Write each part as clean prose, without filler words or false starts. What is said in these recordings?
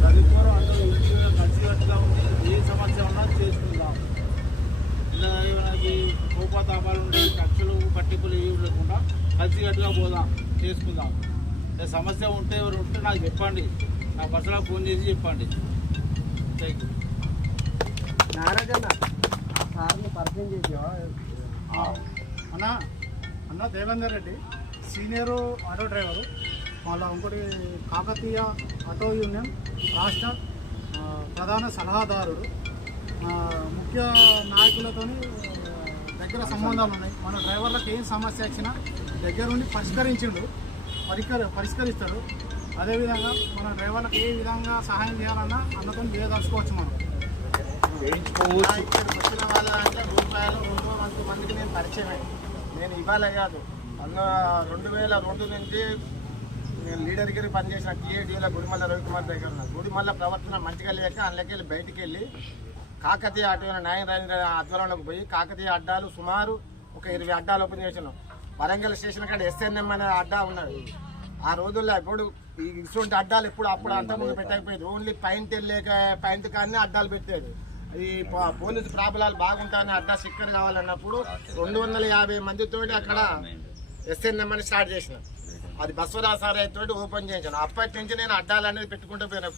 చదువుకోవడం అందరూ కలిసికట్టుగా ఉండి ఏ సమస్య ఉన్నా చేసుకుందాం. మనకి కోపతాపాలు ఉండి ఖర్చులు పట్టింపులు ఏవి లేకుండా కలిసికట్టుగా పోదాం, చేసుకుందాం. సమస్య ఉంటే ఎవరు ఉంటే నాకు చెప్పండి, నా పర్సనల్గా ఫోన్ చేసి చెప్పండి. Thank you. అన్న Devender Reddy, senior auto driver, మళ్ళీ ఇంకోటి కాకతీయ ఆటో యూనియన్ రాష్ట్ర ప్రధాన సలహాదారుడు. ముఖ్య నాయకులతో దగ్గర సంబంధాలు ఉన్నాయి. మన డ్రైవర్లకు ఏం సమస్య వచ్చినా దగ్గరుండి పరిష్కరిస్తాడు. అదేవిధంగా మన డ్రైవర్లకు ఏ విధంగా సహాయం చేయాలన్నా అన్నతో వేదలుచుకోవచ్చు. మనం ఇక్కడ వచ్చిన వాళ్ళ అంటే రూపాయలు 2 మందికి నేను పరిచయమే. నేను ఇవాళ కాదు, 2002 నుంచి నేను లీడర్కి పనిచేసిన టీఏడీలో గుడిమల్ల రవికుమార్ దగ్గర ఉన్నా. గుడిమల్ల ప్రవర్తన మంచిగా లేక అందులోకి వెళ్ళి బయటికి వెళ్ళి కాకతీయ ఆటో న్యాయరాజు ఆధ్వర్యంలోకి పోయి కాకతీయ అడ్డాలు సుమారు ఒక 20 అడ్డాలు ఓపెన్ చేసినాం. వరంగల్ స్టేషన్ కాడ SNM అనే అడ్డా ఉన్నది. ఆ రోజుల్లో ఇప్పుడు ఇటువంటి అడ్డాలు అప్పుడు అంతకుముందు పెట్టకపోయేది. ఓన్లీ పాయింట్ కానీ అడ్డాలు పెట్టేది. ఈ పోలీసు ప్రాబ్లాలు బాగుంటాయని అడ్డా స్టిక్కర్ కావాలన్నప్పుడు 250 మందితో అక్కడ SNM అని స్టార్ట్ చేసిన. అది బస్వరాసారాయ్ తోటి ఓపెన్ చేయించాను. అప్పటి నుంచి నేను అడ్డాలు అనేది పెట్టుకుంటూ పోయినా.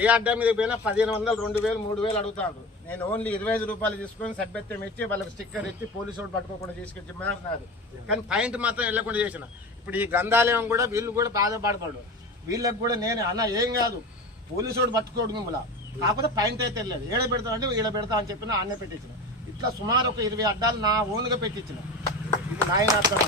ఏ అడ్డా మీద పోయినా 1500, 2000, 3000 అడుగుతాను. నేను ఓన్లీ 25 రూపాయలు తీసుకొని సభ్యత్వం ఇచ్చి వాళ్ళకి స్టిక్కర్ ఇచ్చి పోలీసు వాడు పట్టుకోకుండా తీసుకొచ్చి నాది. కానీ పాయింట్ మాత్రం వెళ్ళకుండా చేసిన. ఇప్పుడు ఈ గ్రంథాలయం కూడా వీళ్ళు కూడా బాధపడతాడు. వీళ్ళకి కూడా నేను అన్న ఏం కాదు, పోలీసు వాడు పట్టుకోడు మిమ్మల్ని, కాకపోతే పాయింట్ అయితే వెళ్ళలేదు. ఏడ పెడతావు అంటే ఈడ పెడతా అని చెప్పిన అన్నే పెట్టించిన. ఇట్లా సుమారు ఒక 20 అడ్డాలు నా ఓన్గా పెట్టించిన. ఇది నాయన అర్థం.